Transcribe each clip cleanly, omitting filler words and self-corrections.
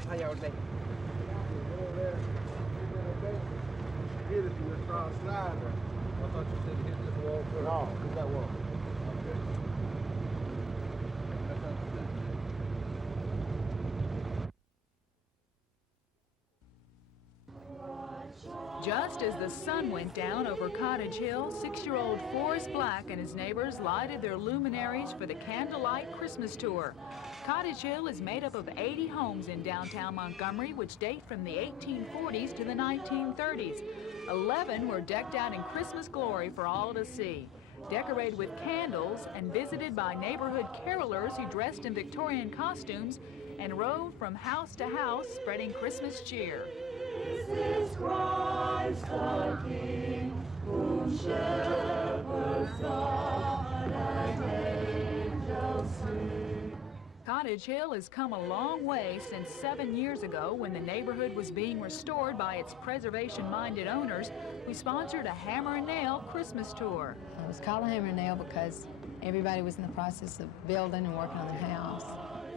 A082. Hit it and just try to slide there. I thought you said hit this wall first. No, hit that wall. Okay. That's understood. Just as the sun went down over Cottage Hill, 6-year-old Forrest Black and his neighbors lighted their luminaries for the Candlelight Christmas Tour. Cottage Hill is made up of 80 homes in downtown Montgomery, which date from the 1840s to the 1930s. 11 were decked out in Christmas glory for all to see, decorated with candles and visited by neighborhood carolers who dressed in Victorian costumes and roved from house to house spreading Christmas cheer. This is Christ the King, whom shepherds God and angels sing. Cottage Hill has come a long way since 7 years ago when the neighborhood was being restored by its preservation-minded owners who sponsored a hammer and nail Christmas tour. It was called a hammer and nail because everybody was in the process of building and working on their house.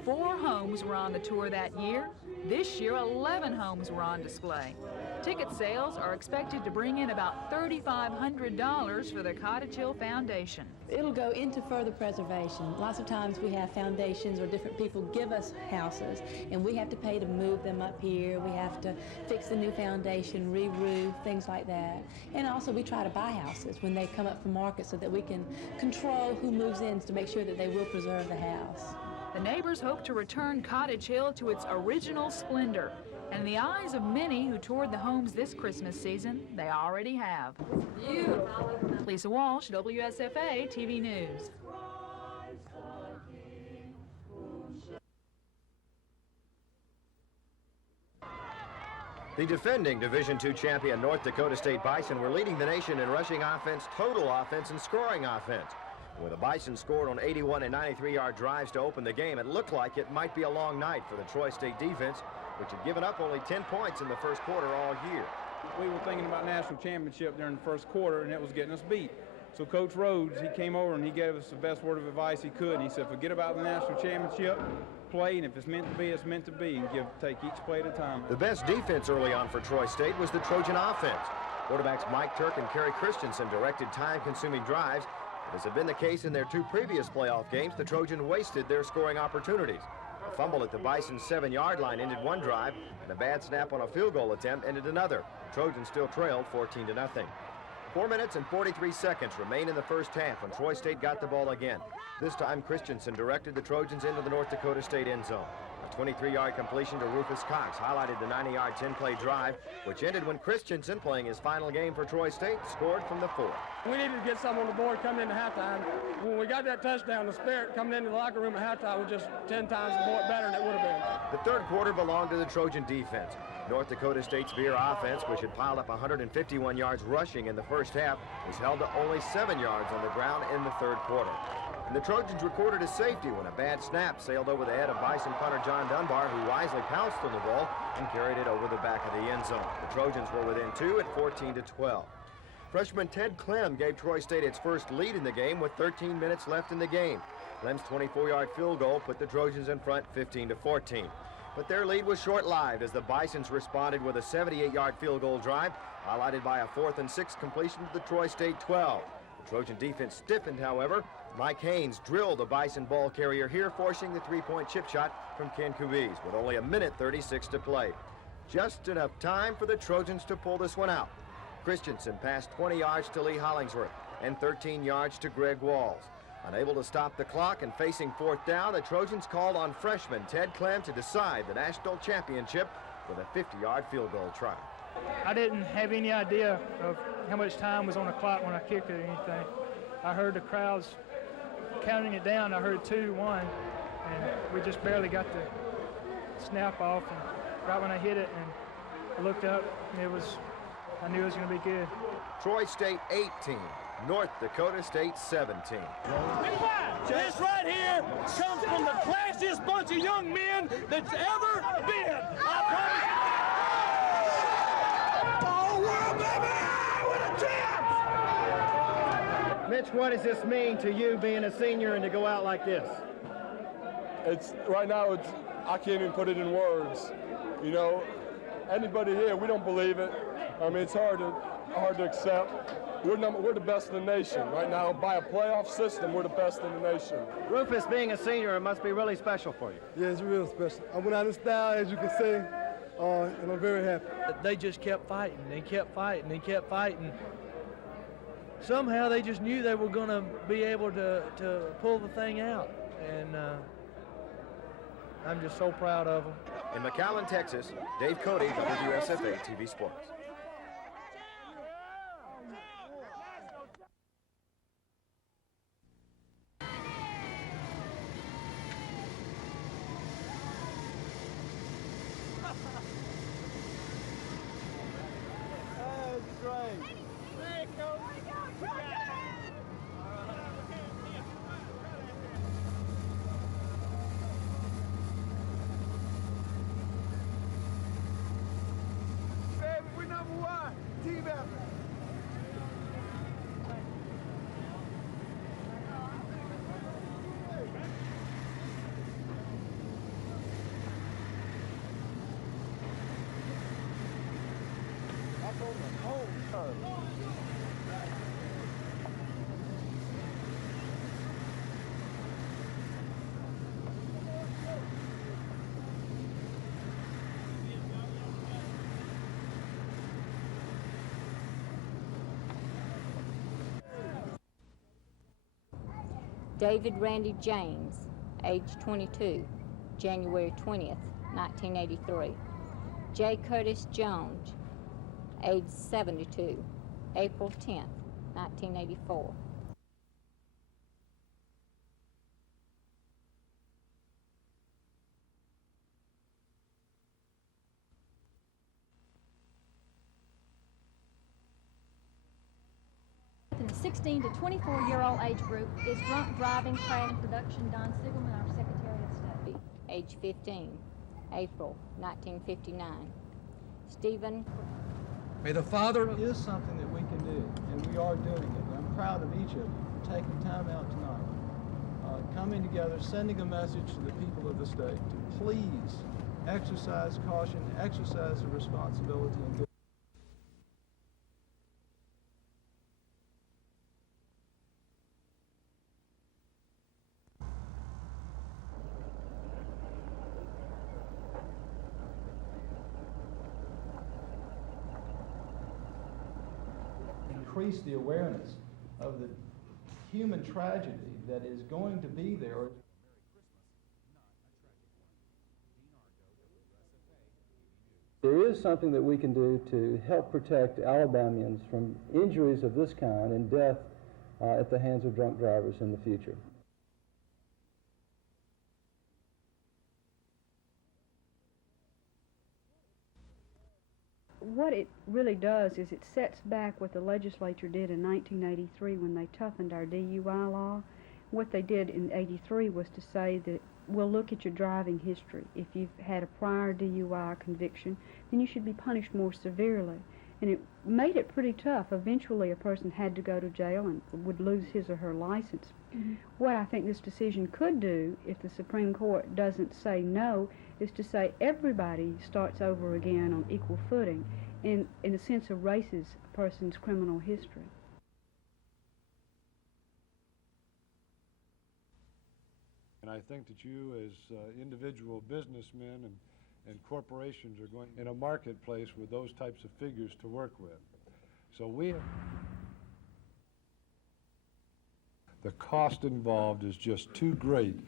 4 homes were on the tour that year. This year, 11 homes were on display. Ticket sales are expected to bring in about $3,500 for the Cottage Hill Foundation. It'll go into further preservation. Lots of times we have foundations or different people give us houses, and we have to pay to move them up here. We have to fix the new foundation, re-roof, things like that. And also we try to buy houses when they come up for market so that we can control who moves in to make sure that they will preserve the house. The neighbors hope to return Cottage Hill to its original splendor. And in the eyes of many who toured the homes this Christmas season, they already have. Lisa Walsh, WSFA TV News. The defending Division II champion North Dakota State Bison were leading the nation in rushing offense, total offense, and scoring offense. When the Bison scored on 81 and 93-yard drives to open the game, it looked like it might be a long night for the Troy State defense, which had given up only 10 points in the first quarter all year. We were thinking about national championship during the first quarter, and it was getting us beat. So Coach Rhodes, he came over and he gave us the best word of advice he could. He said, forget about the national championship, play, and if it's meant to be, it's meant to be, and take each play at a time. The best defense early on for Troy State was the Trojan offense. Quarterbacks Mike Turk and Kerry Christensen directed time-consuming drives. As had been the case in their 2 previous playoff games, the Trojan wasted their scoring opportunities. A fumble at the Bison's 7-yard line ended one drive, and a bad snap on a field goal attempt ended another. The Trojans still trailed 14-0. 4 minutes and 43 seconds remain in the first half when Troy State got the ball again. This time, Christensen directed the Trojans into the North Dakota State end zone. A 23-yard completion to Rufus Cox highlighted the 90-yard 10-play drive, which ended when Christensen, playing his final game for Troy State, scored from the 4. We needed to get something on the board coming into halftime. When we got that touchdown, the spirit coming into the locker room at halftime was just 10 times more better than it would have been. The third quarter belonged to the Trojan defense. North Dakota State's Veer offense, which had piled up 151 yards rushing in the first half, was held to only 7 yards on the ground in the third quarter. And the Trojans recorded a safety when a bad snap sailed over the head of Bison punter John Dunbar, who wisely pounced on the ball and carried it over the back of the end zone. The Trojans were within 2 at 14-12. Freshman Ted Clem gave Troy State its first lead in the game with 13 minutes left in the game. Clem's 24-yard field goal put the Trojans in front 15-14. But their lead was short-lived as the Bisons responded with a 78-yard field goal drive, highlighted by a 4th and 6 completion to the Troy State 12. The Trojan defense stiffened, however. Mike Haynes drilled the Bison ball carrier here, forcing the 3-point chip shot from Ken Kubiz with only a minute 36 to play. Just enough time for the Trojans to pull this one out. Christensen passed 20 yards to Lee Hollingsworth and 13 yards to Greg Walls. Unable to stop the clock and facing 4th down, the Trojans called on freshman Ted Clem to decide the national championship with a 50-yard field goal try. I didn't have any idea of how much time was on the clock when I kicked it or anything. I heard the crowds counting it down. I heard 2, 1, and we just barely got the snap off. And right when I hit it, and I looked up, and I knew it was going to be good. Troy State 18, North Dakota State 17. This right here comes from the classiest bunch of young men that's ever been. I promise. Oh, world, baby! What a champ! Mitch, what does this mean to you being a senior and to go out like this? Right now, I can't even put it in words. You know, anybody here, we don't believe it. I mean, it's hard to accept. We're the best in the nation. Right now, by a playoff system, we're the best in the nation. Rufus, being a senior, it must be really special for you. Yeah, it's real special. I went out in style, as you can see, and I'm very happy. They just kept fighting. They kept fighting. They kept fighting. Somehow they just knew they were going to be able to pull the thing out. And I'm just so proud of them. In McAllen, Texas, Dave Cody, WSFA TV Sports. David Randy James, age 22, January 20th, 1983. J. Curtis Jones, age 72, April 10th, 1984. In the 16 to 24-year-old age group is drunk driving, crash production. Don Sigelman, our Secretary of State. Age 15, April 1959. Stephen. May the Father is something that we can do, and we are doing it. I'm proud of each of you for taking time out tonight, coming together, sending a message to the people of the state to please exercise caution, exercise the responsibility, and increase the awareness of the human tragedy that is going to be there. There is something that we can do to help protect Alabamians from injuries of this kind and death at the hands of drunk drivers in the future. What it really does is it sets back what the legislature did in 1983 when they toughened our DUI law. What they did in 83 was to say that we'll look at your driving history. If you've had a prior DUI conviction, then you should be punished more severely. And it made it pretty tough. Eventually a person had to go to jail and would lose his or her license. Mm-hmm. What I think this decision could do, if the Supreme Court doesn't say no, is to say everybody starts over again on equal footing and, in a sense, erases a person's criminal history. And I think that you as individual businessmen and corporations are going in a marketplace with those types of figures to work with. So we have the cost involved is just too great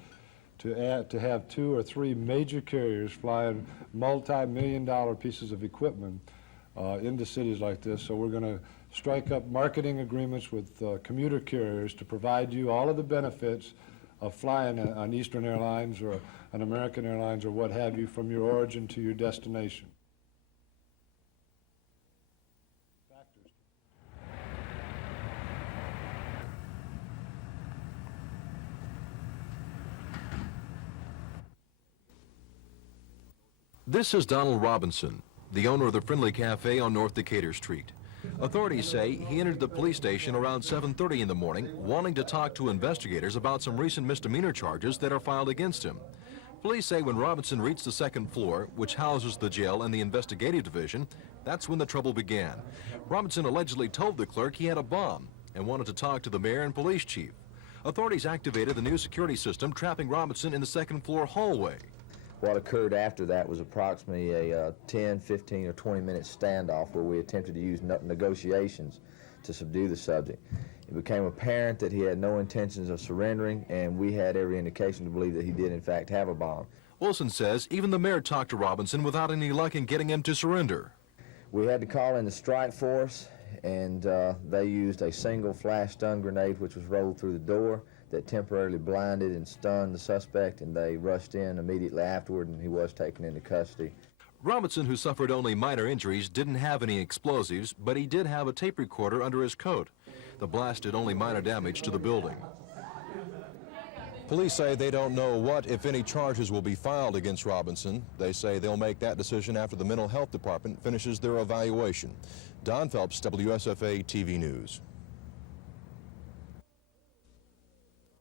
to have 2 or 3 major carriers flying multi-million-dollar pieces of equipment into cities like this. So we're going to strike up marketing agreements with commuter carriers to provide you all of the benefits of flying on Eastern Airlines or an American Airlines or what have you from your origin to your destination. This is Donald Robinson, the owner of the Friendly Cafe on North Decatur Street. Authorities say he entered the police station around 7:30 in the morning wanting to talk to investigators about some recent misdemeanor charges that are filed against him. Police say when Robinson reached the second floor, which houses the jail and the investigative division, that's when the trouble began. Robinson allegedly told the clerk he had a bomb and wanted to talk to the mayor and police chief. Authorities activated the new security system, trapping Robinson in the second floor hallway. What occurred after that was approximately a 10, 15, or 20-minute standoff where we attempted to use negotiations to subdue the subject. It became apparent that he had no intentions of surrendering, and we had every indication to believe that he did in fact have a bomb. Wilson says even the mayor talked to Robinson without any luck in getting him to surrender. We had to call in the strike force, and they used a single flash stun grenade which was rolled through the door that temporarily blinded and stunned the suspect, and they rushed in immediately afterward, and he was taken into custody. Robinson, who suffered only minor injuries, didn't have any explosives, but he did have a tape recorder under his coat. The blast did only minor damage to the building. Police say they don't know what, if any, charges will be filed against Robinson. They say they'll make that decision after the mental health department finishes their evaluation. Don Phelps, WSFA TV News.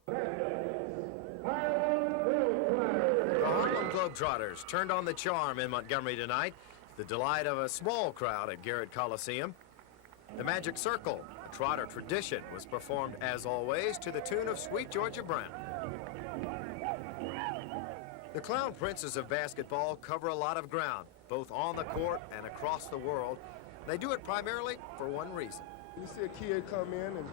The Harlem Globetrotters turned on the charm in Montgomery tonight, the delight of a small crowd at Garrett Coliseum. The Magic Circle, a Trotter tradition, was performed as always to the tune of Sweet Georgia Brown. The Clown Princes of basketball cover a lot of ground, both on the court and across the world. They do it primarily for one reason. You see a kid come in and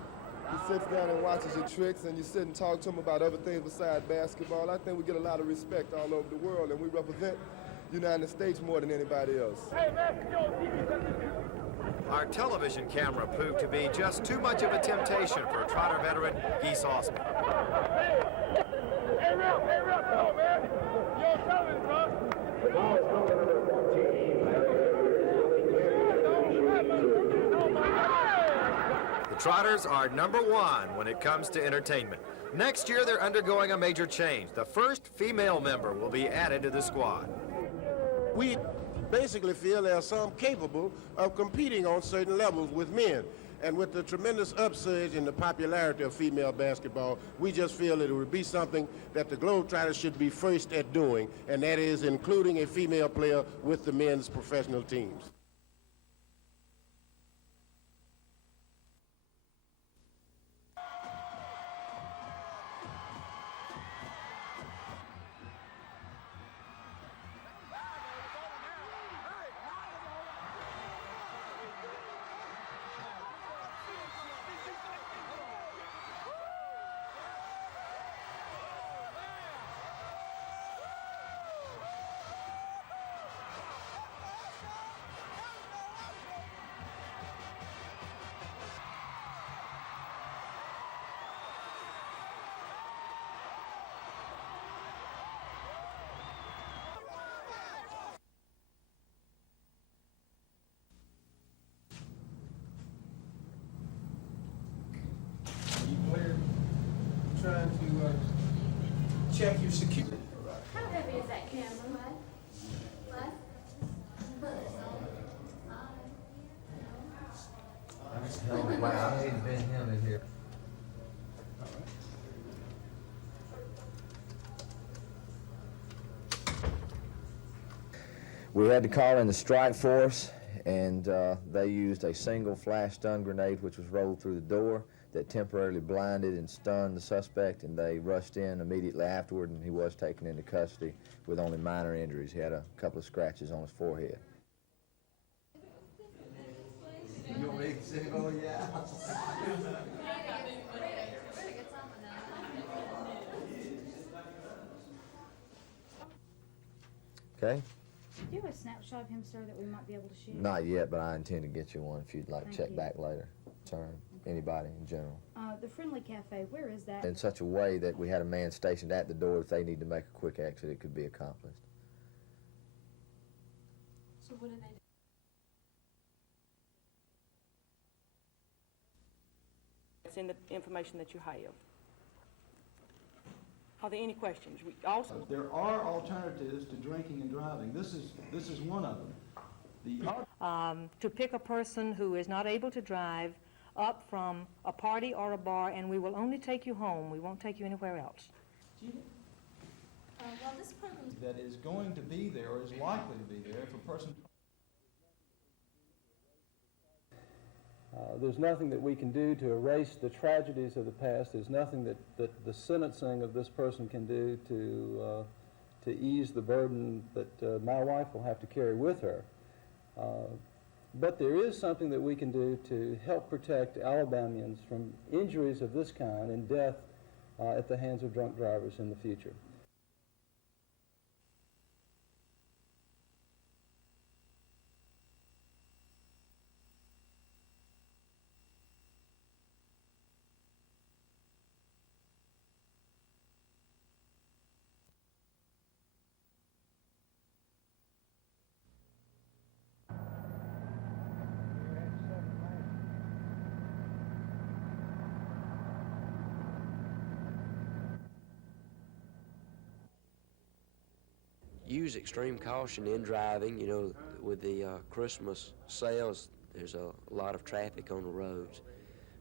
he sits down and watches your tricks, and you sit and talk to him about other things besides basketball. I think we get a lot of respect all over the world, and we represent the United States more than anybody else. Our television camera proved to be just too much of a temptation for Trotter veteran Geese Osmond. Hey, Ralph, come on, man. You on television, bro. The Trotters are #1 when it comes to entertainment. Next year, they're undergoing a major change. The first female member will be added to the squad. We basically feel there are some capable of competing on certain levels with men. And with the tremendous upsurge in the popularity of female basketball, we just feel that it would be something that the Globetrotters should be first at doing, and that is including a female player with the men's professional teams. Trying to check your security. How heavy is that camera, I ain't been him in here. We had to call in the strike force, and they used a single flash stun grenade which was rolled through the door that temporarily blinded and stunned the suspect, and they rushed in immediately afterward, and he was taken into custody with only minor injuries. He had a couple of scratches on his forehead. You want me to sing? Oh, yeah. Okay? Do you have a snapshot of him, sir, that we might be able to share? Not yet, but I intend to get you one if you'd like to Thank check you. back later. Concern anybody in general. The Friendly Cafe, where is that? In such a way that we had a man stationed at the door. If they need to make a quick exit, it could be accomplished. So what do they do? It's in the information that you have. Are there any questions? We also There are alternatives to drinking and driving. This is one of them. to pick a person who is not able to drive up from a party or a bar, and we will only take you home. We won't take you anywhere else. Well, this program that is going to be there or is likely to be there if a person... There's nothing that we can do to erase the tragedies of the past. There's nothing that the sentencing of this person can do to ease the burden that my wife will have to carry with her. But there is something that we can do to help protect Alabamians from injuries of this kind and death at the hands of drunk drivers in the future. Use extreme caution in driving. You know, with the Christmas sales, there's a lot of traffic on the roads.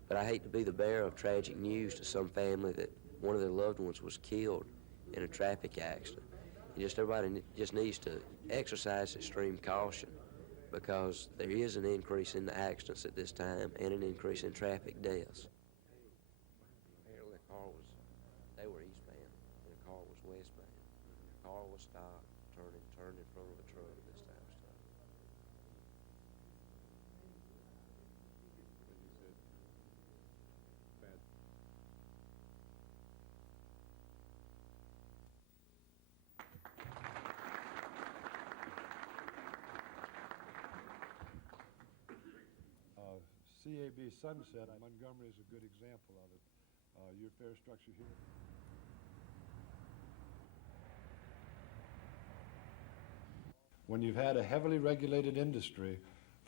But I hate to be the bearer of tragic news to some family that one of their loved ones was killed in a traffic accident. Everybody just needs to exercise extreme caution, because there is an increase in the accidents at this time and an increase in traffic deaths. Apparently they were eastbound and the car was westbound. The car was stopped. Turned in front of a truck this time stop. CAB Sunset, Montgomery is a good example of it. Your fare structure here. When you've had a heavily regulated industry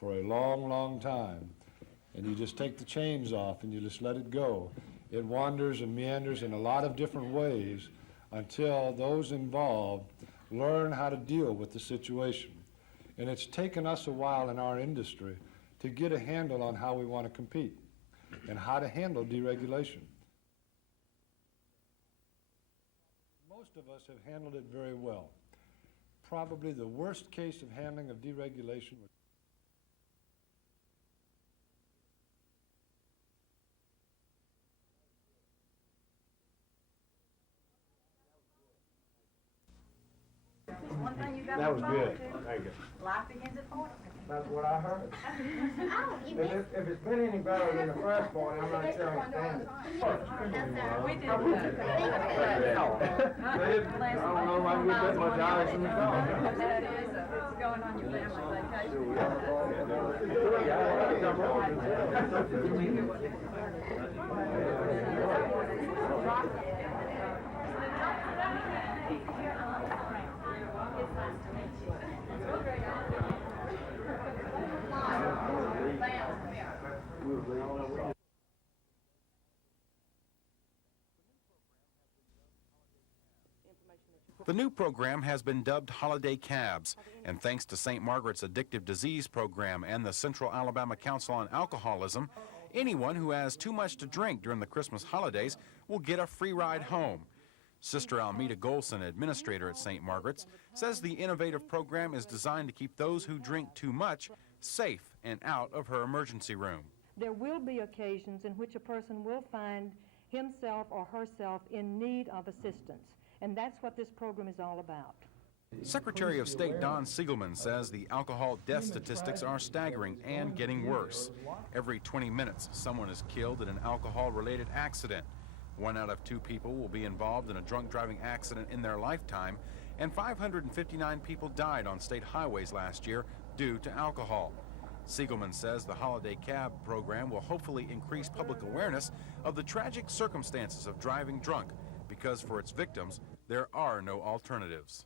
for a long, long time, and you just take the chains off and you just let it go, it wanders and meanders in a lot of different ways until those involved learn how to deal with the situation. And it's taken us a while in our industry to get a handle on how we want to compete and how to handle deregulation. Most of us have handled it very well. Probably the worst case of handling of deregulation was that was good. Thank you. Life begins at 40. That's what I heard. If it's been any better than the first one, I'm not sure I understand it. We did. I don't know if I can get that much ice in the car. That is, it's going on your family The new program has been dubbed Holiday Cabs, and thanks to St. Margaret's Addictive Disease Program and the Central Alabama Council on Alcoholism, anyone who has too much to drink during the Christmas holidays will get a free ride home. Sister Almeda Golson, administrator at St. Margaret's, says the innovative program is designed to keep those who drink too much safe and out of her emergency room. There will be occasions in which a person will find himself or herself in need of assistance, and that's what this program is all about. Secretary of State Don Siegelman says the alcohol death statistics are staggering and getting worse. Every 20 minutes, someone is killed in an alcohol-related accident. 1 out of 2 people will be involved in a drunk driving accident in their lifetime, and 559 people died on state highways last year due to alcohol. Siegelman says the Holiday Cab program will hopefully increase public awareness of the tragic circumstances of driving drunk, because for its victims, there are no alternatives.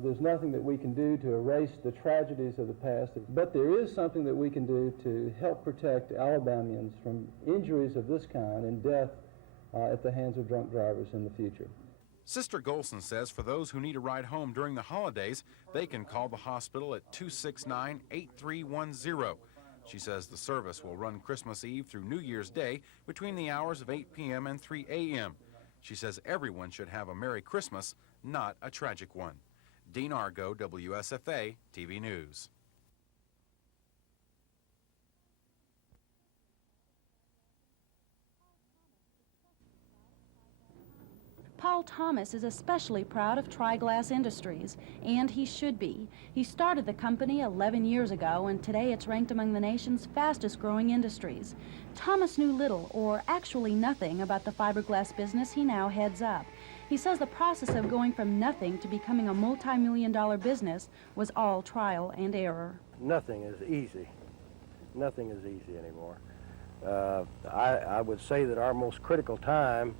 There's nothing that we can do to erase the tragedies of the past, but there is something that we can do to help protect Alabamians from injuries of this kind and death at the hands of drunk drivers in the future. Sister Golson says for those who need a ride home during the holidays, they can call the hospital at 269-8310. She says the service will run Christmas Eve through New Year's Day between the hours of 8 p.m. and 3 a.m. She says everyone should have a Merry Christmas not a tragic one. Dean Argo, WSFA TV News. Paul Thomas is especially proud of Tri-Glass Industries, and he should be. He started the company 11 years ago, and today it's ranked among the nation's fastest-growing industries. Thomas knew little, or actually nothing, about the fiberglass business he now heads up. He says the process of going from nothing to becoming a multi-million-dollar business was all trial and error. Nothing is easy. Nothing is easy anymore. I would say that our most critical time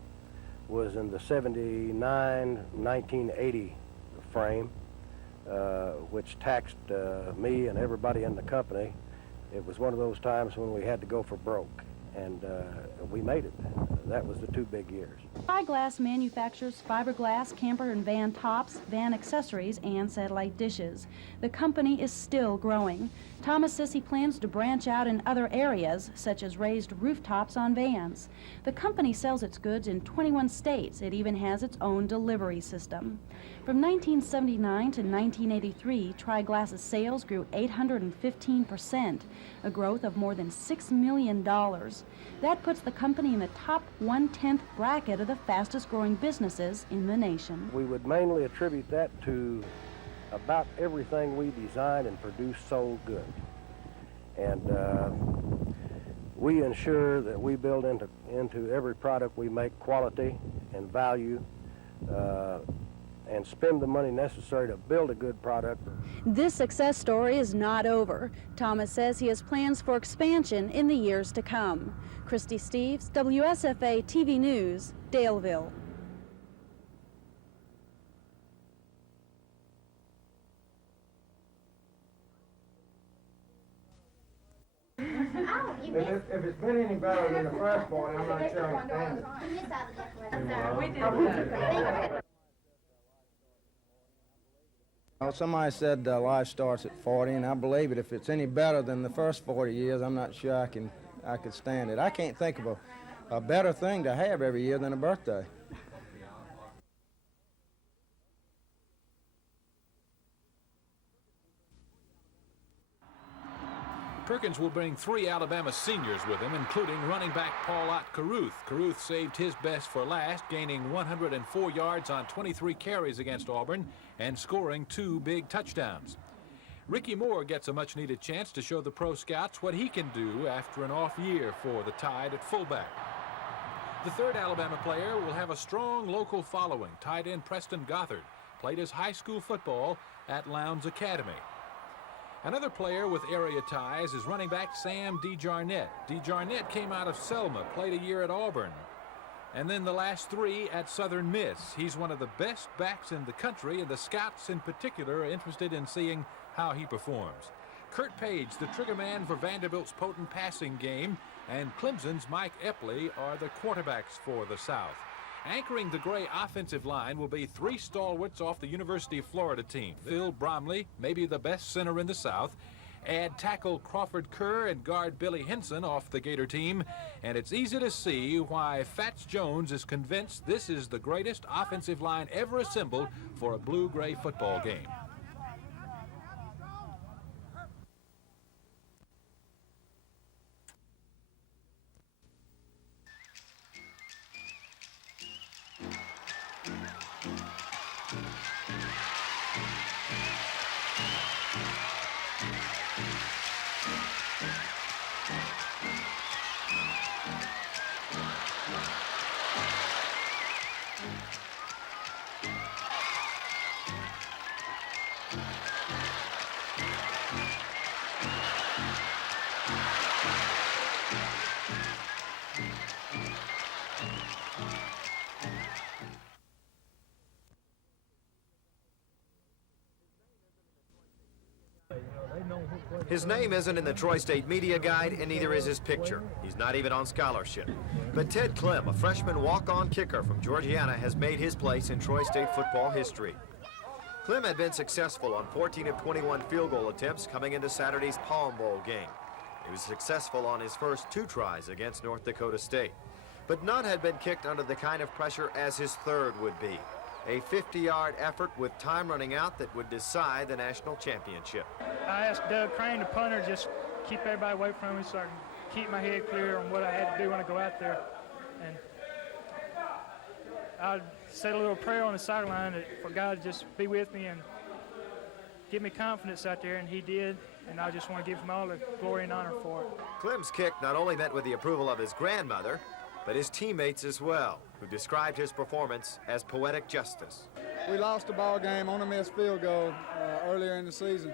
was in the 1980 frame, which taxed me and everybody in the company. It was one of those times when we had to go for broke, and we made it. That was the 2 big years. Tri-Glass manufactures fiberglass, camper and van tops, van accessories, and satellite dishes. The company is still growing. Thomas says he plans to branch out in other areas, such as raised rooftops on vans. The company sells its goods in 21 states. It even has its own delivery system. From 1979 to 1983, Tri-Glass's sales grew 815%, a growth of more than $6 million. That puts the company in the top 1/10 bracket of the fastest-growing businesses in the nation. We would mainly attribute that to about everything we designed and produced sold good. And we ensure that we build into every product we make quality and value, and spend the money necessary to build a good product. This success story is not over. Thomas says he has plans for expansion in the years to come. Christy Steves, WSFA TV News, Daleville. If it's been any better than the first one, I'm not sure I stand it. We did that. Well, somebody said life starts at 40, and I believe it. If it's any better than the first 40 years, I'm not sure I could stand it. I can't think of a better thing to have every year than a birthday. Perkins will bring 3 Alabama seniors with him, including running back Paulette Carruth. Carruth saved his best for last, gaining 104 yards on 23 carries against Auburn and scoring 2 big touchdowns. Ricky Moore gets a much-needed chance to show the pro scouts what he can do after an off year for the Tide at fullback. The 3rd Alabama player will have a strong local following. Tight end Preston Gothard played his high school football at Lowndes Academy. Another player with area ties is running back Sam DeJarnett. DeJarnett came out of Selma, played a year at Auburn, and then the last 3 at Southern Miss. He's one of the best backs in the country, and the scouts in particular are interested in seeing how he performs. Kurt Page, the trigger man for Vanderbilt's potent passing game, and Clemson's Mike Epley are the quarterbacks for the South. Anchoring the Gray offensive line will be 3 stalwarts off the University of Florida team. Phil Bromley, maybe the best center in the South. Add tackle Crawford Kerr and guard Billy Henson off the Gator team. And it's easy to see why Fats Jones is convinced this is the greatest offensive line ever assembled for a blue-gray football game. His name isn't in the Troy State Media Guide, and neither is his picture. He's not even on scholarship. But Ted Clem, a freshman walk-on kicker from Georgiana, has made his place in Troy State football history. Clem had been successful on 14 of 21 field goal attempts coming into Saturday's Palm Bowl game. He was successful on his first 2 tries against North Dakota State. But none had been kicked under the kind of pressure as his third would be. a 50-yard effort with time running out that would decide the national championship. I asked Doug Crane, the punter, just keep everybody away from me so I can keep my head clear on what I had to do when I go out there. And I said a little prayer on the sideline for God to just be with me and give me confidence out there, and he did, and I just want to give him all the glory and honor for it. Clem's kick not only met with the approval of his grandmother, but his teammates as well, who described his performance as poetic justice. We lost the ball game on a missed field goal earlier in the season,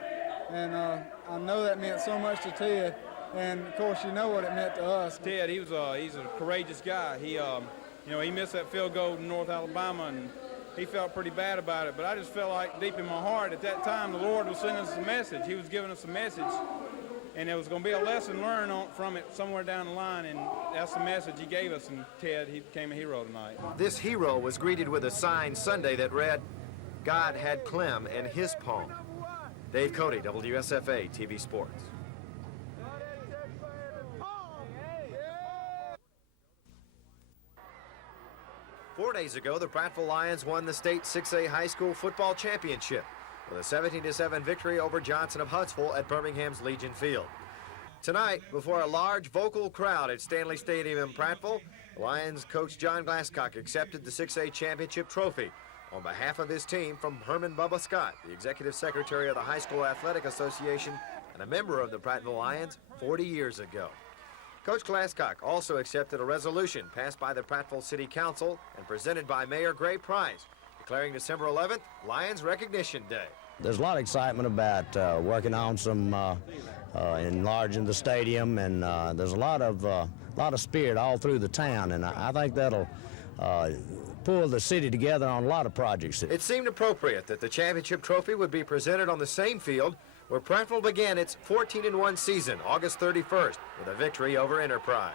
and I know that meant so much to Ted, and of course you know what it meant to us. Ted, he's a courageous guy. He, he missed that field goal in North Alabama, and he felt pretty bad about it, but I just felt like deep in my heart at that time the Lord was sending us a message. He was giving us a message, and there was going to be a lesson learned from it somewhere down the line, and that's the message he gave us, and Ted, he became a hero tonight. This hero was greeted with a sign Sunday that read, "God had Clem in his palm." Dave Cody, WSFA TV Sports. Four days ago, the Prattville Lions won the state 6A high school football championship with a 17-7 victory over Johnson of Huntsville at Birmingham's Legion Field. Tonight, before a large vocal crowd at Stanley Stadium in Prattville, Lions coach John Glasscock accepted the 6A championship trophy on behalf of his team from Herman Bubba Scott, the executive secretary of the High School Athletic Association and a member of the Prattville Lions 40 years ago. Coach Glasscock also accepted a resolution passed by the Prattville City Council and presented by Mayor Gray Price, declaring December 11th Lions Recognition Day. There's a lot of excitement about working on some enlarging the stadium, and there's a lot of spirit all through the town, and I think that'll pull the city together on a lot of projects. It seemed appropriate that the championship trophy would be presented on the same field where Prattville began its 14-1 season, August 31st, with a victory over Enterprise.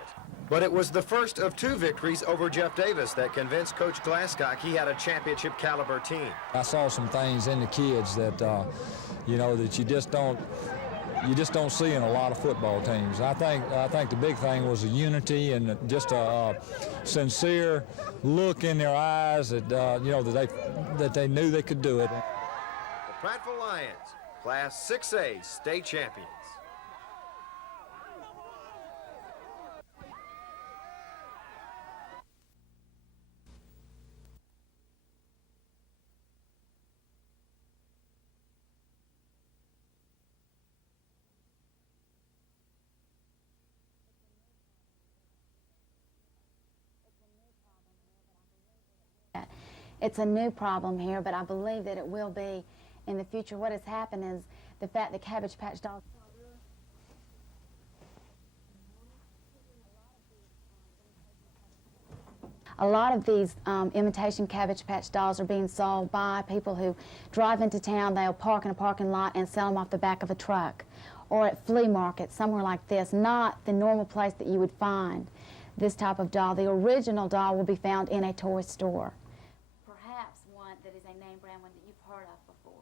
But it was the first of two victories over Jeff Davis that convinced Coach Glasscock he had a championship caliber team. I saw some things in the kids that, that you just don't see in a lot of football teams. I think the big thing was the unity and just a sincere look in their eyes that that they knew they could do it. The Prattville Lions, Class 6A state champions. It's a new problem here, but I believe that it will be in the future. What has happened is the fact that Cabbage Patch dolls... A lot of these imitation Cabbage Patch dolls are being sold by people who drive into town. They'll park in a parking lot and sell them off the back of a truck, or at flea markets, somewhere like this, not the normal place that you would find this type of doll. The original doll will be found in a toy store. Perhaps one that is a name brand one that you've heard of before.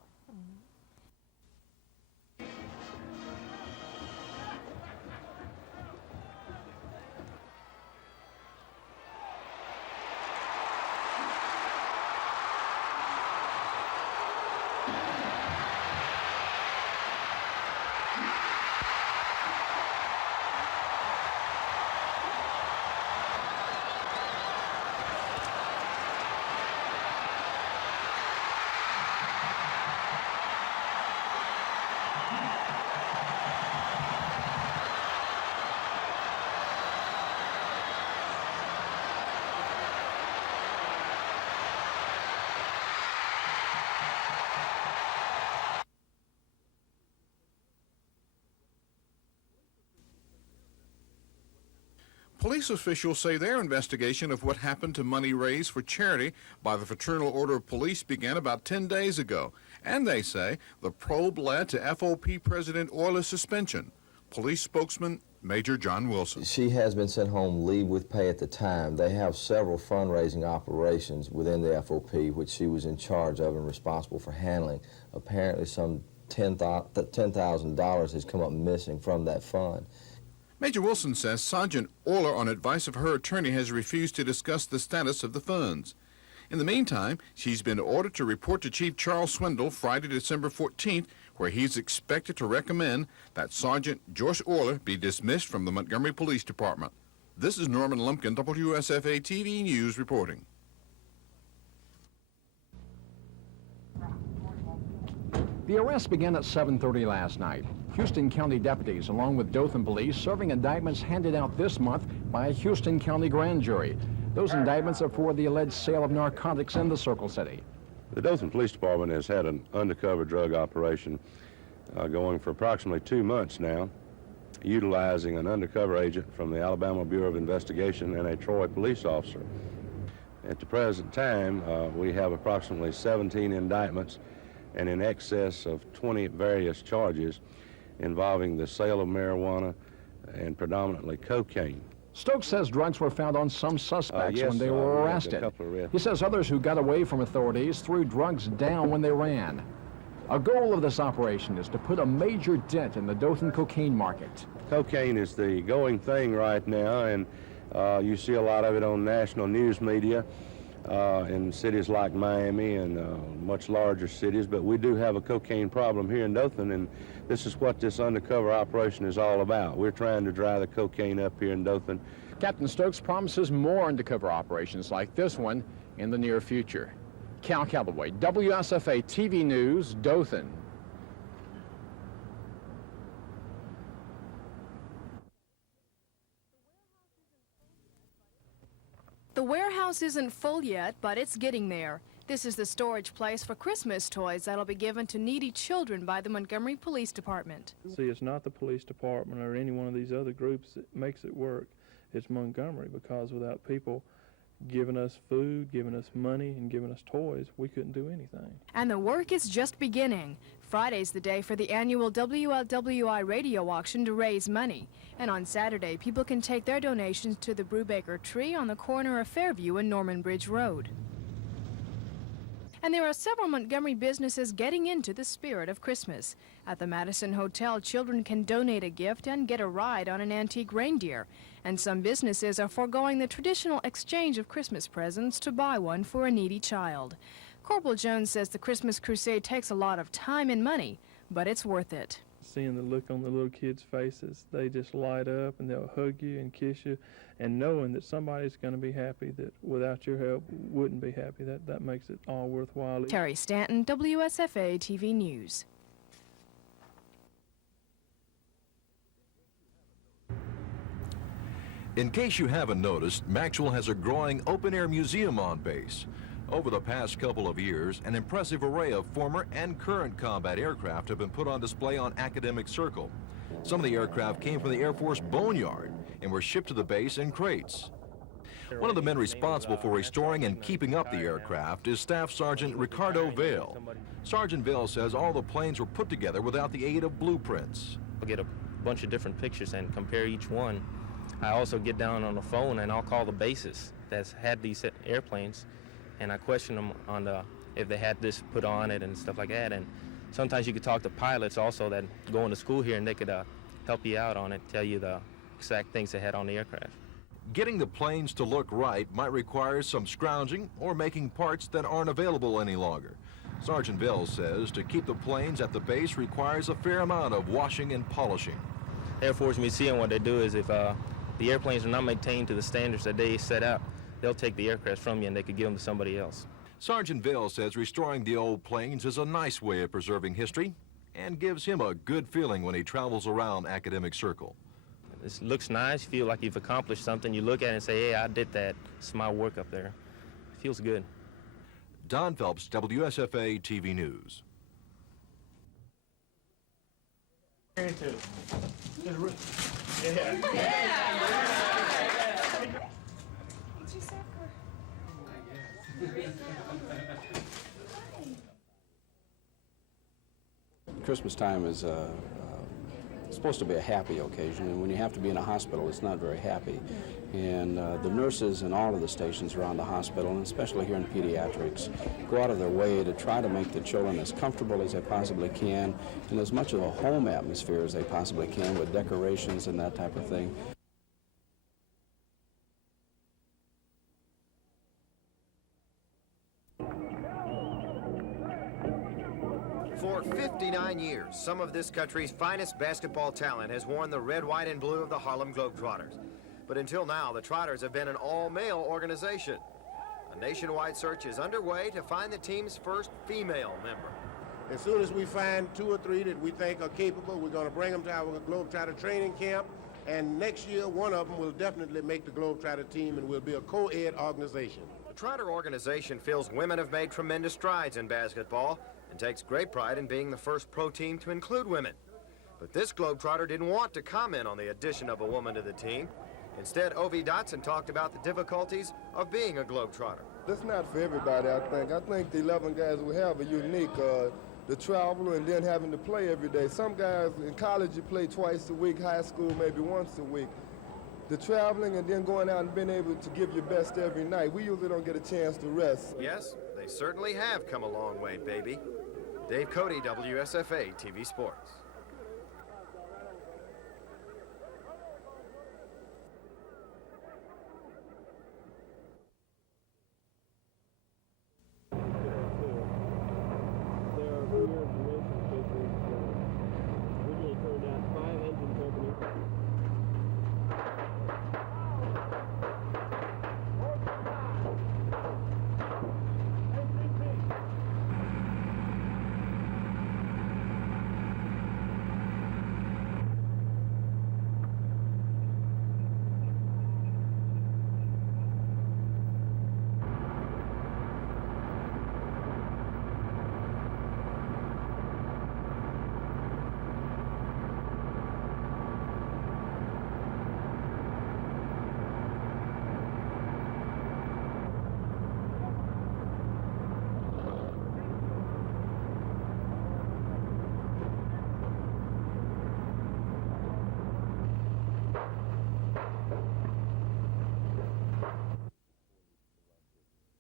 Police officials say their investigation of what happened to money raised for charity by the Fraternal Order of Police began about 10 days ago. And they say the probe led to FOP President Orla's suspension. Police spokesman Major John Wilson. She has been sent home leave with pay at the time. They have several fundraising operations within the FOP which she was in charge of and responsible for handling. Apparently some $10,000 has come up missing from that fund. Major Wilson says Sergeant Orla, on advice of her attorney, has refused to discuss the status of the funds. In the meantime, she's been ordered to report to Chief Charles Swindle Friday, December 14th, where he's expected to recommend that Sergeant Joyce Orler be dismissed from the Montgomery Police Department. This is Norman Lumpkin, WSFA TV News reporting. The arrest began at 7:30 last night. Houston County deputies, along with Dothan police, serving indictments handed out this month by a Houston County grand jury. Those indictments are for the alleged sale of narcotics in the Circle City. The Dothan Police Department has had an undercover drug operation going for approximately 2 months now, utilizing an undercover agent from the Alabama Bureau of Investigation and a Troy police officer. At the present time, we have approximately 17 indictments and in excess of 20 various charges involving the sale of marijuana and predominantly cocaine. Stokes says drugs were found on some suspects yes, when they were we had a arrested. couple of arrests. He says others who got away from authorities threw drugs down when they ran. A goal of this operation is to put a major dent in the Dothan cocaine market. Cocaine is the going thing right now, and you see a lot of it on national news media in cities like Miami and much larger cities, but we do have a cocaine problem here in Dothan, and this is what this undercover operation is all about. We're trying to dry the cocaine up here in Dothan. Captain Stokes promises more undercover operations like this one in the near future. Cal Calloway, WSFA TV News, Dothan. The warehouse isn't full yet, but it's getting there. This is the storage place for Christmas toys that'll be given to needy children by the Montgomery Police Department. See, it's not the police department or any one of these other groups that makes it work. It's Montgomery, because without people giving us food, giving us money, and giving us toys, we couldn't do anything. And the work is just beginning. Friday's the day for the annual WLWI radio auction to raise money. And on Saturday, people can take their donations to the Brubaker Tree on the corner of Fairview and Norman Bridge Road. And there are several Montgomery businesses getting into the spirit of Christmas. At the Madison Hotel, children can donate a gift and get a ride on an antique reindeer. And some businesses are foregoing the traditional exchange of Christmas presents to buy one for a needy child. Corporal Jones says the Christmas crusade takes a lot of time and money, but it's worth it. Seeing the look on the little kids' faces, they just light up and they'll hug you and kiss you, and knowing that somebody's going to be happy that without your help wouldn't be happy, that makes it all worthwhile. Terry Stanton, WSFA TV News. In case you haven't noticed, Maxwell has a growing open-air museum on base. Over the past couple of years, an impressive array of former and current combat aircraft have been put on display on Academic Circle. Some of the aircraft came from the Air Force Boneyard and were shipped to the base in crates. One of the men responsible for restoring and keeping up the aircraft is Staff Sergeant Ricardo Vale. Sergeant Vale says all the planes were put together without the aid of blueprints. I'll get a bunch of different pictures and compare each one. I also get down on the phone and I'll call the bases that's had these airplanes, and I question them on if they had this put on it and stuff like that. And sometimes you could talk to pilots also that go into school here, and they could help you out on it, tell you the exact things they had on the aircraft. Getting the planes to look right might require some scrounging or making parts that aren't available any longer. Sergeant Vale says to keep the planes at the base requires a fair amount of washing and polishing. Air Force Museum, what they do is if the airplanes are not maintained to the standards that they set out, they'll take the aircraft from you and they could give them to somebody else. Sergeant Vale says restoring the old planes is a nice way of preserving history and gives him a good feeling when he travels around Academic Circle. It looks nice, you feel like you've accomplished something. You look at it and say, hey, I did that. It's my work up there. It feels good. Don Phelps, WSFA TV News. Christmas time is supposed to be a happy occasion, and when you have to be in a hospital, it's not very happy. And the nurses in all of the stations around the hospital, and especially here in pediatrics, go out of their way to try to make the children as comfortable as they possibly can, and as much of a home atmosphere as they possibly can with decorations and that type of thing. 59 years, some of this country's finest basketball talent has worn the red, white, and blue of the Harlem Globetrotters. But until now, the Trotters have been an all-male organization. A nationwide search is underway to find the team's first female member. As soon as we find 2 or 3 that we think are capable, we're going to bring them to our Globetrotter training camp. And next year, one of them will definitely make the Globetrotter team and will be a co-ed organization. The Trotter organization feels women have made tremendous strides in basketball and takes great pride in being the first pro team to include women. But this Globetrotter didn't want to comment on the addition of a woman to the team. Instead, O.V. Dotson talked about the difficulties of being a Globetrotter. That's not for everybody, I think. I think the 11 guys we have are unique. The travel and then having to play every day. Some guys in college, you play twice a week, high school maybe once a week. The traveling and then going out and being able to give your best every night, we usually don't get a chance to rest. Yes, they certainly have come a long way, baby. Dave Cody, WSFA TV Sports.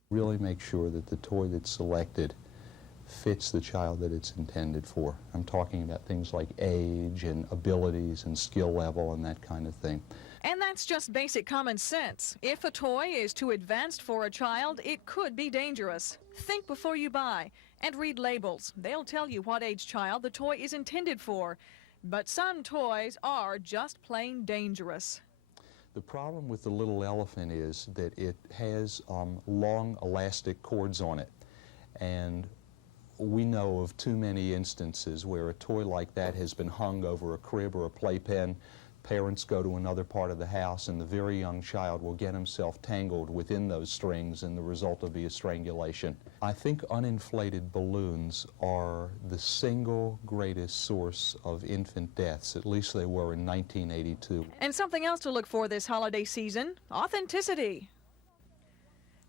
Really make sure that the toy that's selected fits the child that it's intended for. I'm talking about things like age and abilities and skill level and that kind of thing. And that's just basic common sense. If a toy is too advanced for a child, it could be dangerous. Think before you buy and read labels. They'll tell you what age child the toy is intended for. But some toys are just plain dangerous. The problem with the little elephant is that it has long elastic cords on it, and we know of too many instances where a toy like that has been hung over a crib or a playpen. Parents go to another part of the house and the very young child will get himself tangled within those strings, and the result will be a strangulation. I think uninflated balloons are the single greatest source of infant deaths. At least they were in 1982. And something else to look for this holiday season: authenticity.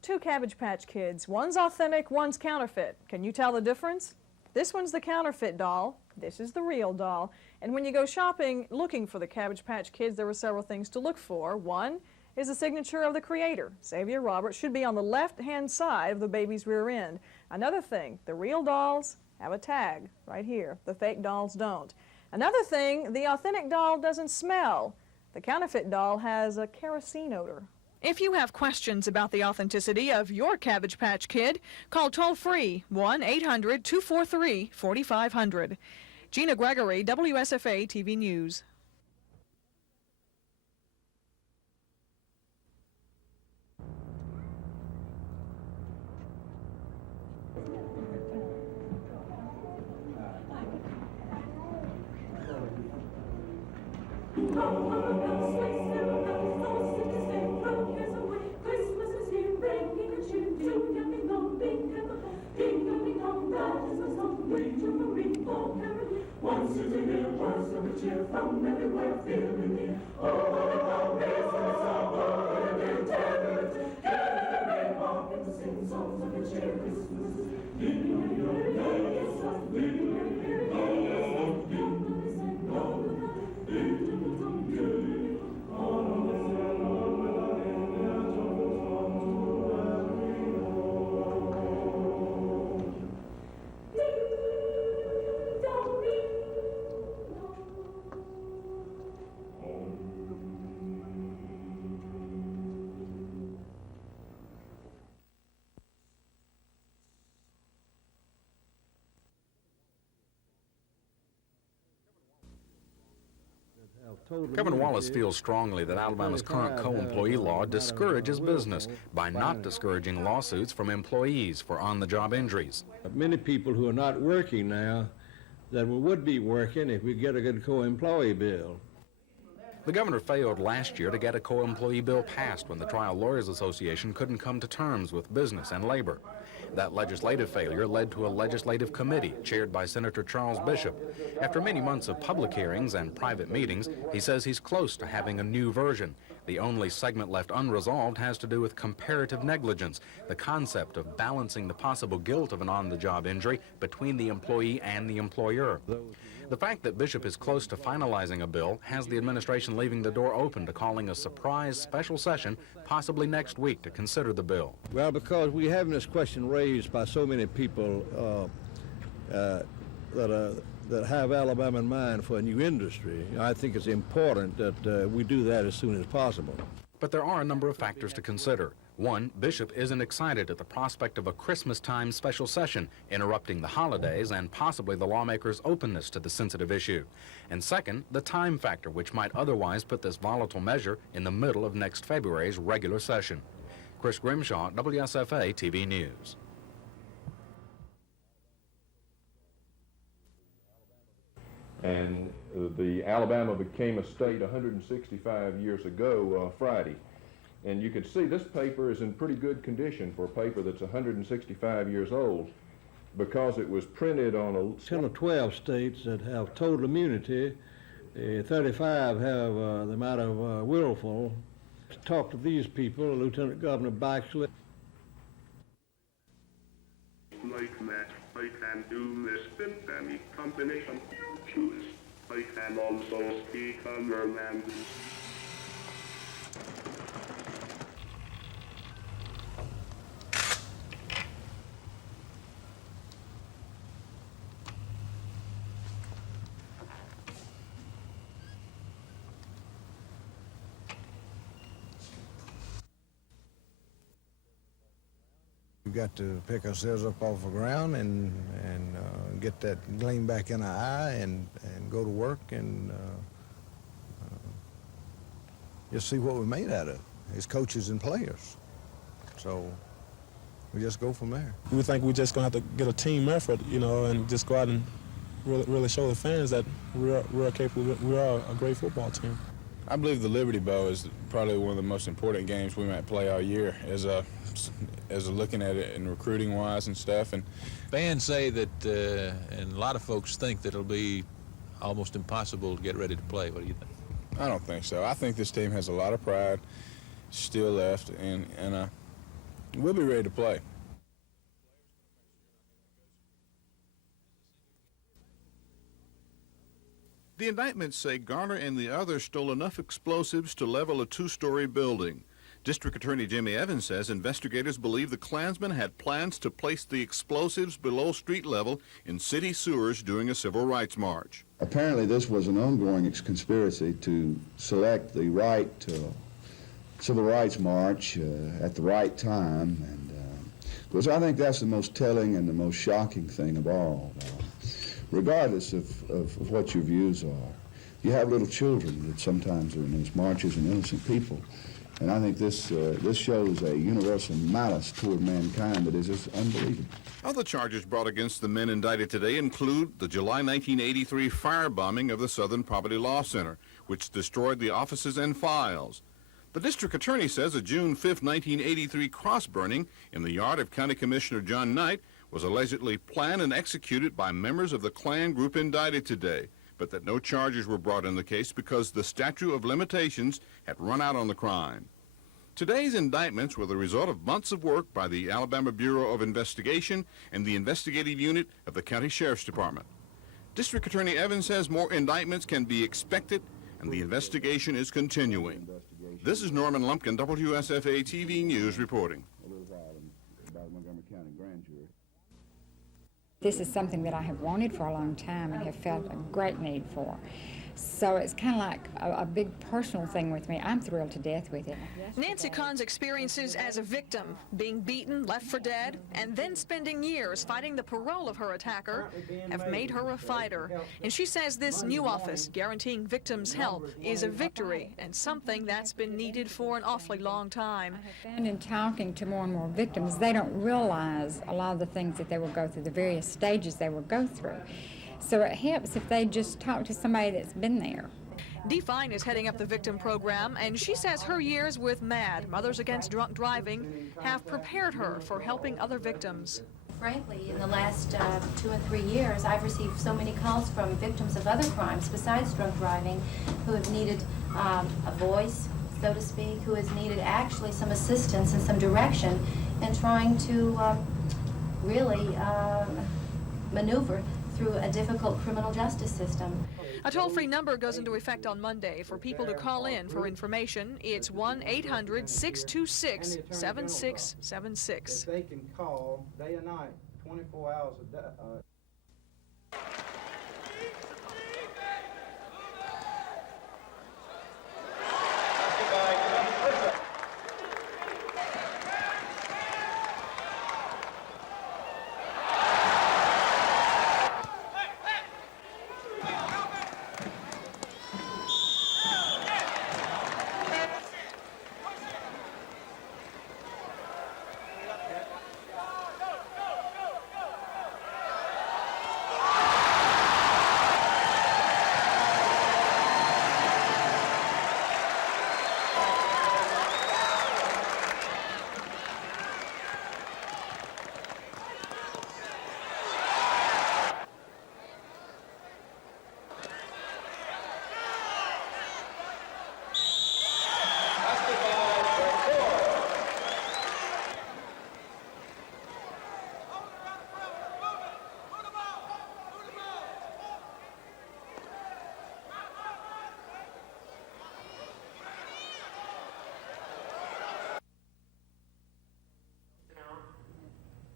2 Cabbage Patch Kids. One's authentic, one's counterfeit. Can you tell the difference? This one's the counterfeit doll. This is the real doll. And when you go shopping looking for the Cabbage Patch Kids, there are several things to look for. One is the signature of the creator. Xavier Roberts should be on the left-hand side of the baby's rear end. Another thing, the real dolls have a tag right here. The fake dolls don't. Another thing, the authentic doll doesn't smell. The counterfeit doll has a kerosene odor. If you have questions about the authenticity of your Cabbage Patch Kid, call toll-free 1-800-243-4500. Gina Gregory, WSFA TV News. One city here, voice of a cheer from everywhere, feeling the oh, Christmas our birthday terror. Carry walking, sing songs of a cheer, Christmas. Governor Wallace feels strongly that Alabama's current co-employee law discourages business by not discouraging lawsuits from employees for on-the-job injuries. Many people who are not working now that would be working if we get a good co-employee bill. The governor failed last year to get a co-employee bill passed when the Trial Lawyers Association couldn't come to terms with business and labor. That legislative failure led to a legislative committee chaired by Senator Charles Bishop. After many months of public hearings and private meetings, he says he's close to having a new version. The only segment left unresolved has to do with comparative negligence, the concept of balancing the possible guilt of an on-the-job injury between the employee and the employer. The fact that Bishop is close to finalizing a bill has the administration leaving the door open to calling a surprise special session possibly next week to consider the bill. Well, because we're having this question raised by so many people that have Alabama in mind for a new industry, I think it's important that we do that as soon as possible. But there are a number of factors to consider. One, Bishop isn't excited at the prospect of a Christmas-time special session, interrupting the holidays and possibly the lawmakers' openness to the sensitive issue. And second, the time factor, which might otherwise put this volatile measure in the middle of next February's regular session. Chris Grimshaw, WSFA TV News. And the Alabama became a state 165 years ago Friday. And you can see this paper is in pretty good condition for a paper that's 165 years old because it was printed on a... 10 or 12 states that have total immunity, 35 have the amount of willful. To talk to these people, Lieutenant Governor Baxley. Like that, I can do this with any combination. Choose. I can also speak under language. We've got to pick ourselves up off the ground and get that gleam back in our eye and go to work and just see what we're made out of as coaches and players. So we just go from there. We think we're just going to have to get a team effort, you know, and just go out and really show the fans that we're capable, we are a great football team. I believe the Liberty Bowl is probably one of the most important games we might play all year as looking at it and recruiting-wise and stuff. And fans say that, and a lot of folks think that it'll be almost impossible to get ready to play. What do you think? I don't think so. I think this team has a lot of pride still left, and we'll be ready to play. The indictments say Garner and the others stole enough explosives to level a two-story building. District Attorney Jimmy Evans says investigators believe the Klansmen had plans to place the explosives below street level in city sewers during a civil rights march. Apparently this was an ongoing conspiracy to select the right civil rights march at the right time, and because I think that's the most telling and the most shocking thing of all. Regardless of what your views are, you have little children that sometimes are in these marches and innocent people. And I think this shows a universal malice toward mankind that is just unbelievable. Other charges brought against the men indicted today include the July 1983 firebombing of the Southern Poverty Law Center, which destroyed the offices and files. The district attorney says a June 5, 1983 cross-burning in the yard of County Commissioner John Knight was allegedly planned and executed by members of the Klan group indicted today, but that no charges were brought in the case because the statute of limitations had run out on the crime. Today's indictments were the result of months of work by the Alabama Bureau of Investigation and the investigative unit of the County Sheriff's Department. District Attorney Evans says more indictments can be expected and the investigation is continuing. This is Norman Lumpkin, WSFA TV News reporting. This is something that I have wanted for a long time and have felt a great need for. So it's kind of like a big personal thing with me. I'm thrilled to death with it. Nancy Kahn's experiences as a victim, being beaten, left for dead, and then spending years fighting the parole of her attacker, have made her a fighter. And she says this new office, guaranteeing victims help, is a victory and something that's been needed for an awfully long time. And in talking to more and more victims, they don't realize a lot of the things that they will go through, the various stages they will go through. So it helps if they just talk to somebody that's been there. Dee Fine is heading up the victim program, and she says her years with MAD, Mothers Against Drunk Driving, have prepared her for helping other victims. Frankly, in the last 2 and 3 years, I've received so many calls from victims of other crimes besides drunk driving who have needed a voice, so to speak, who has needed actually some assistance and some direction in trying to really maneuver through a difficult criminal justice system. A toll-free number goes into effect on Monday for people to call in for information. It's 1-800-626-7676. They can call day and night, 24 hours a day.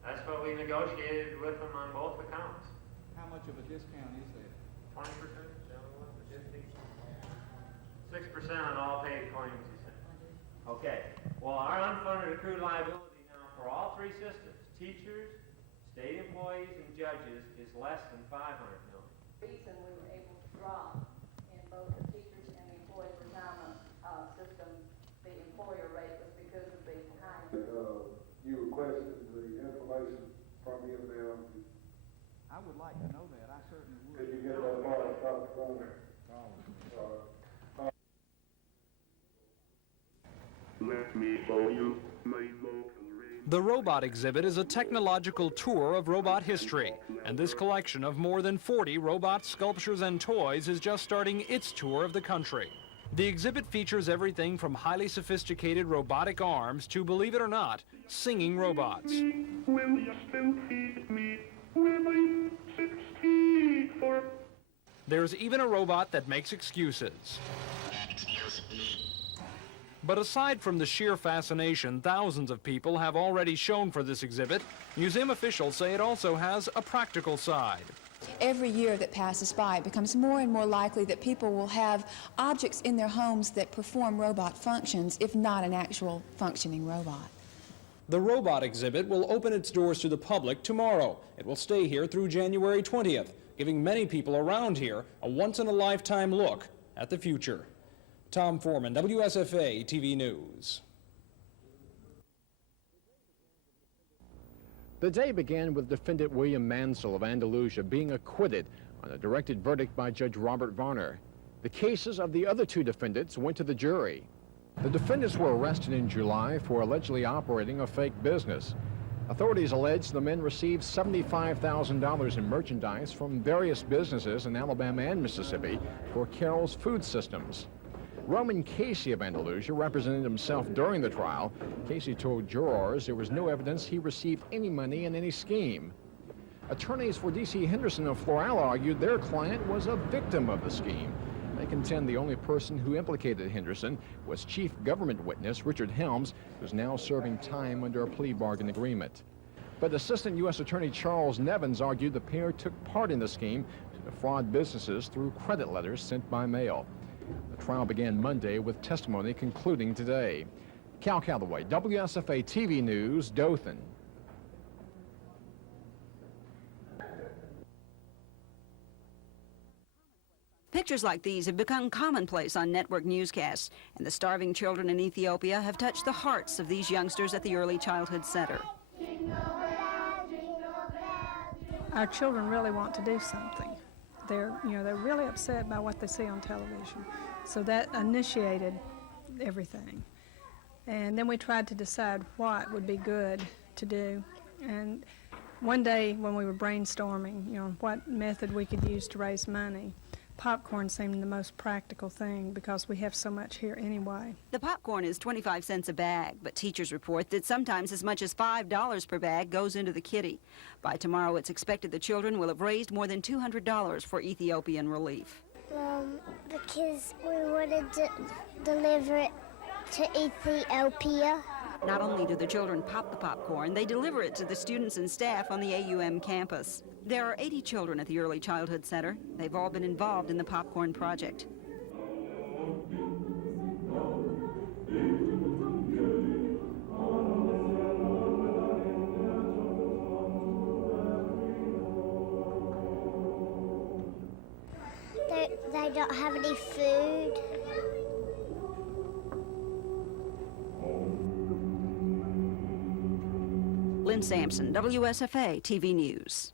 That's what we negotiated with them on both accounts. How much of a discount is that? 20%, 6% on all paid claims, he said. Okay, well, our unfunded accrued liability now for all three systems, teachers, state employees, and judges, is less than $500 million. The reason we were able to drop in both the teachers and the employee retirement system, the employer rate, was because of the high. You requested the information from him now. I would like to know that. I certainly would. Could you get that part of the phone? Let me show you my local range. The robot exhibit is a technological tour of robot history, and this collection of more than 40 robot sculptures and toys is just starting its tour of the country. The exhibit features everything from highly sophisticated robotic arms to, believe it or not, singing robots. Will you still feed me when I'm 64? There's even a robot that makes excuses. But aside from the sheer fascination thousands of people have already shown for this exhibit, museum officials say it also has a practical side. Every year that passes by, it becomes more and more likely that people will have objects in their homes that perform robot functions, if not an actual functioning robot. The robot exhibit will open its doors to the public tomorrow. It will stay here through January 20th, giving many people around here a once-in-a-lifetime look at the future. Tom Foreman, WSFA TV News. The day began with defendant William Mansell of Andalusia being acquitted on a directed verdict by Judge Robert Varner. The cases of the other two defendants went to the jury. The defendants were arrested in July for allegedly operating a fake business. Authorities allege the men received $75,000 in merchandise from various businesses in Alabama and Mississippi for Carroll's Food Systems. Roman Casey of Andalusia represented himself during the trial. Casey told jurors there was no evidence he received any money in any scheme. Attorneys for D.C. Henderson of Floral argued their client was a victim of the scheme. They contend the only person who implicated Henderson was chief government witness Richard Helms, who's now serving time under a plea bargain agreement. But Assistant U.S. Attorney Charles Nevins argued the pair took part in the scheme to defraud businesses through credit letters sent by mail. The trial began Monday with testimony concluding today. Cal Calloway, WSFA TV News, Dothan. Pictures like these have become commonplace on network newscasts, and the starving children in Ethiopia have touched the hearts of these youngsters at the Early Childhood Center. Our children really want to do something. They're really upset by what they see on television. So that initiated everything. And then we tried to decide what would be good to do. And one day when we were brainstorming, what method we could use to raise money, popcorn seemed the most practical thing because we have so much here anyway. The popcorn is 25 cents a bag, but teachers report that sometimes as much as $5 per bag goes into the kitty. By tomorrow, it's expected the children will have raised more than $200 for Ethiopian relief. Because we wanted to deliver it to Ethiopia. Not only do the children pop the popcorn, they deliver it to the students and staff on the AUM campus. There are 80 children at the Early Childhood Center. They've all been involved in the popcorn project. They don't have any food. Lynn Sampson, WSFA TV News.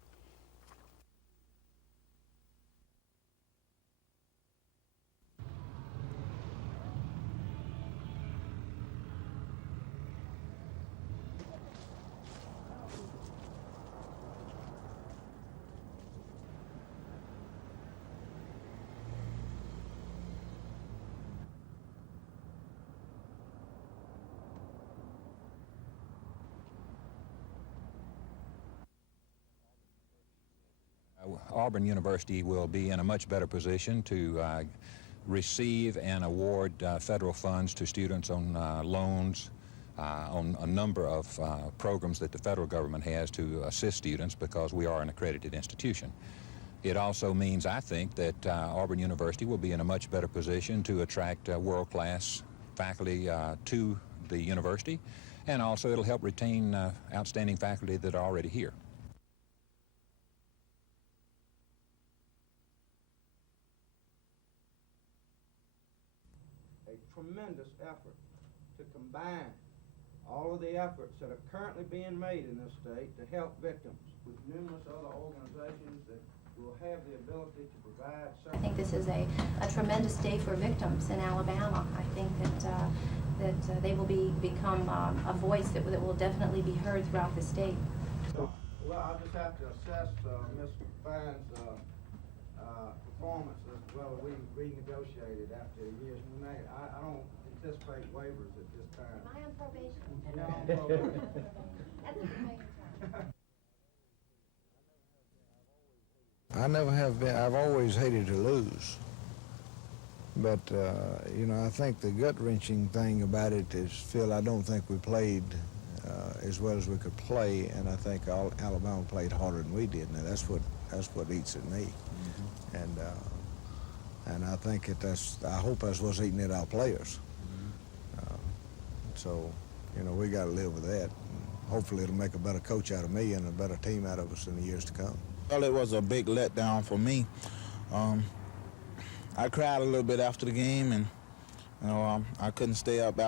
Auburn University will be in a much better position to receive and award federal funds to students on loans, on a number of programs that the federal government has to assist students because we are an accredited institution. It also means, I think, that Auburn University will be in a much better position to attract world-class faculty to the university, and also it'll help retain outstanding faculty that are already here. Tremendous effort to combine all of the efforts that are currently being made in this state to help victims with numerous other organizations that will have the ability to provide services. I think this is a tremendous day for victims in Alabama. I think that they will become a voice that will definitely be heard throughout the state. Well, I'll just have to assess Ms. Fine's performance as well as we renegotiated after years. I don't anticipate waivers at this time. Am I on probation? You're on probation. That's a remaining term. I never have been. I've always hated to lose. But, I think the gut-wrenching thing about it is, Phil, I don't think we played as well as we could play, and I think Alabama played harder than we did. Now, that's what eats at me. Mm-hmm. And I think I hope that's what's eating at our players. So, we got to live with that. Hopefully it'll make a better coach out of me and a better team out of us in the years to come. Well, it was a big letdown for me. I cried a little bit after the game, and I couldn't stay up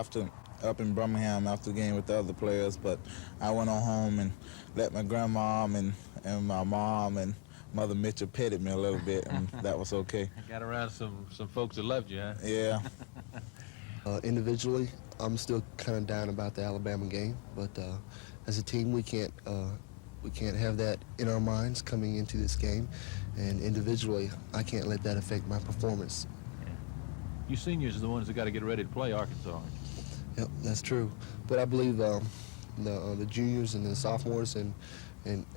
in Birmingham after the game with the other players, but I went on home and let my grandma and my mom and Mother Mitchell petted me a little bit, and that was okay. Got around some folks that loved you, huh? Yeah. Individually, I'm still kind of down about the Alabama game, but as a team, we can't have that in our minds coming into this game, and individually, I can't let that affect my performance. Yeah. You seniors are the ones that got to get ready to play Arkansas. Yep, that's true. But I believe the juniors and the sophomores and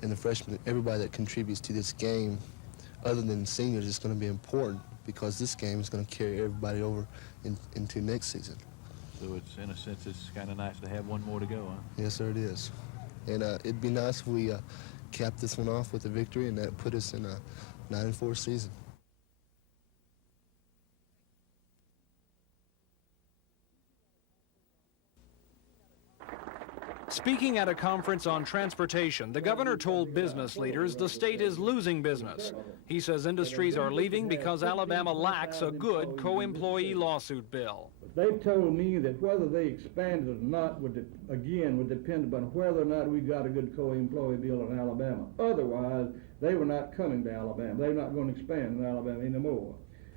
the freshmen, everybody that contributes to this game, other than seniors, is going to be important because this game is going to carry everybody over into next season. So it's, in a sense, it's kind of nice to have one more to go, huh? Yes, sir, it is. And it'd be nice if we cap this one off with a victory, and that put us in 9-4 season. Speaking at a conference on transportation, the governor told business leaders the state is losing business. He says industries are leaving because Alabama lacks a good co-employee lawsuit bill. They've told me that whether they expand it or not would depend upon whether or not we got a good co-employee bill in Alabama. Otherwise, they were not coming to Alabama. They're not going to expand in Alabama anymore.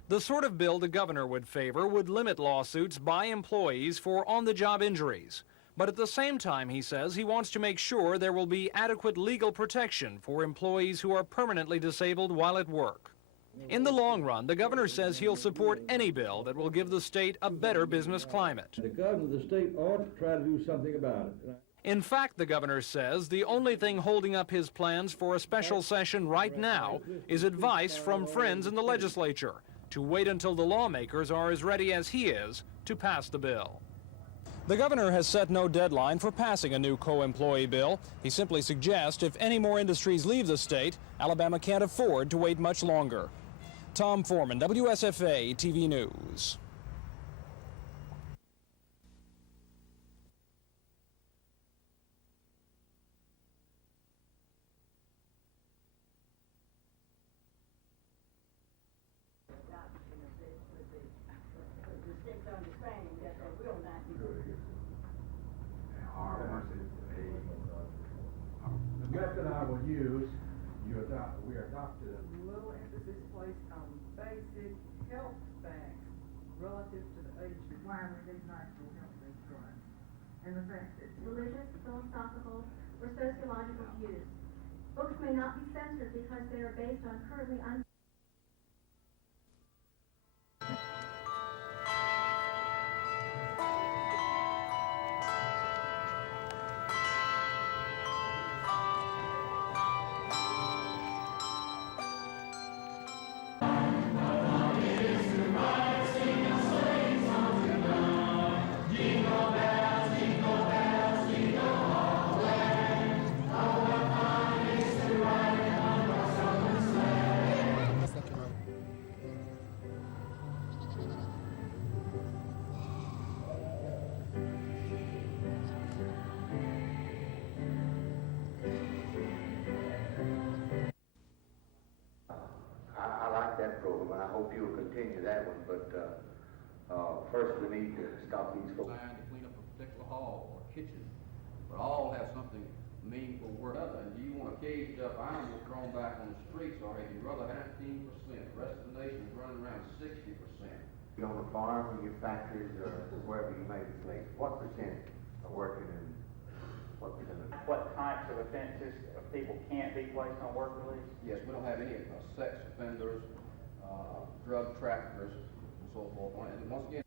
The sort of bill the governor would favor would limit lawsuits by employees for on-the-job injuries. But at the same time, he says, he wants to make sure there will be adequate legal protection for employees who are permanently disabled while at work. In the long run, the governor says he'll support any bill that will give the state a better business climate. The governor of the state ought to try to do something about it. In fact, the governor says the only thing holding up his plans for a special session right now is advice from friends in the legislature to wait until the lawmakers are as ready as he is to pass the bill. The governor has set no deadline for passing a new co-employee bill. He simply suggests if any more industries leave the state, Alabama can't afford to wait much longer. Tom Foreman, WSFA TV News. The method I will use, we adopted a little emphasis placed on basic health facts relative to the age requirement of national health insurance, and the fact that religious, philosophical, or sociological views. Books may not be censored because they are based on currently that program, and I hope you'll continue that one, but first we need to stop these folks. To clean up a particular hall or kitchen, but all have something meaningful work. And do you want a caged up animal thrown back on the streets, or you'd rather have 15%? The rest of the nation is running around 60%. You're on a farm or your factories or wherever you may be placed, what percent are working in what percent? What types of offenses of people can't be placed on work release? Yes, we don't have any sex offenders, drug traffickers, and so forth. And once again,